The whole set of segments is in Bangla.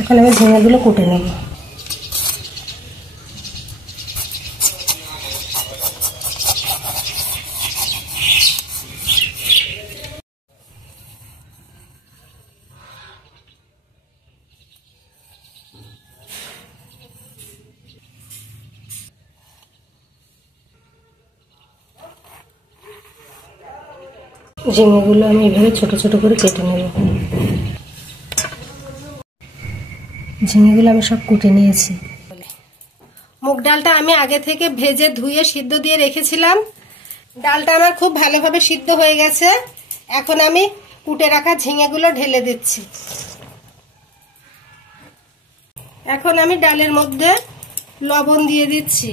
এখন আমি ঝিঙেগুলো কুটে নেব। ঝিঙেগুলো আমি এভাবে ছোট ছোট করে কেটে নেব। ঝিঙেগুলো আমি সব কুটে নিয়েছি। মুগ ডালটা আমি আগে থেকে ভেজে ধুয়ে সিদ্ধ দিয়ে রেখেছিলাম। ডালটা আমার খুব ভালোভাবে সিদ্ধ হয়ে গেছে। এখন আমি কুটে রাখা ঝিঙেগুলো ঢেলে দিচ্ছি। এখন আমি ডালের মধ্যে লবণ দিয়ে দিচ্ছি,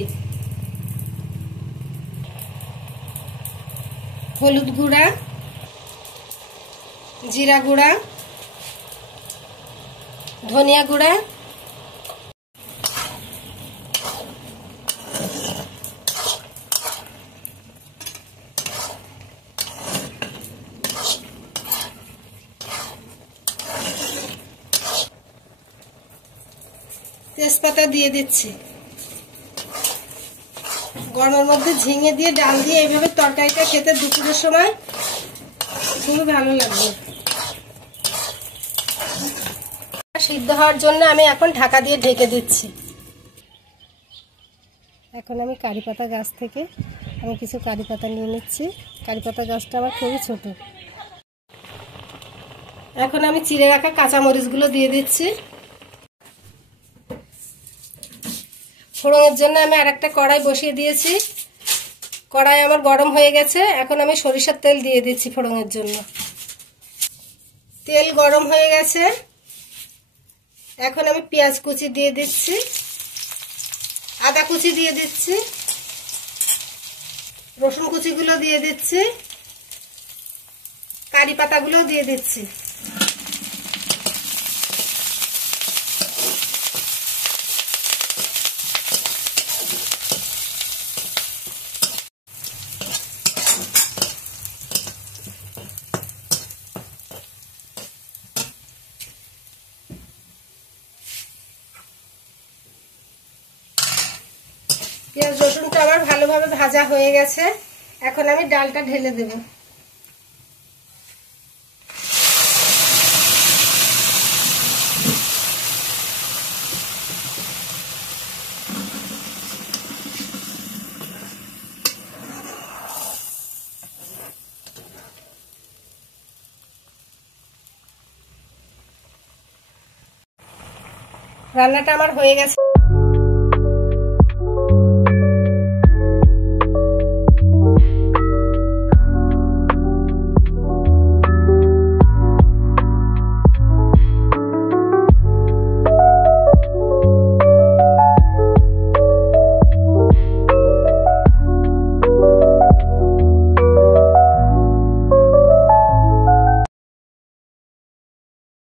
হলুদ গুঁড়া, জিরা গুঁড়া, ধনিয়া গুঁড়া, তেজপাতা দিয়ে দিচ্ছি। গরমের মধ্যে ঝিঙে দিয়ে ডাল দিয়ে এইভাবে তরকারিটা খেতে দুপুরের সময় খুবই ভালো লাগবে। সিদ্ধ হওয়ার জন্য আমি এখন ঢাকা দিয়ে ঢেকে দিচ্ছি। এখন আমি কারি পাতা গাছ থেকে আমি কিছু কারি পাতা নিয়ে নিচ্ছি। কারি পাতা গাছটা আমার খুবই ছোট। এখন আমি চিড়ে রাখা কাঁচামরিচগুলো দিয়ে দিচ্ছি। ফোড়নের জন্য আমি আরেকটা কড়াই বসিয়ে দিয়েছি। কড়াই আমার গরম হয়ে গেছে। এখন আমি সরিষার তেল দিয়ে দিচ্ছি ফোড়নের জন্য। তেল গরম হয়ে গেছে। এখন আমি পেঁয়াজ কুচি দিয়ে দিচ্ছি, আদা কুচি দিয়ে দিচ্ছি, রসুন কুচিগুলো দিয়ে দিচ্ছি, কারি পাতাগুলো দিয়ে দিচ্ছি। পেঁয়াজ রসুনটা আমার ভালোভাবে ভাজা হয়ে গেছে। এখন আমি ডালটা ঢেলে দেব। রান্নাটা আমার হয়ে গেছে।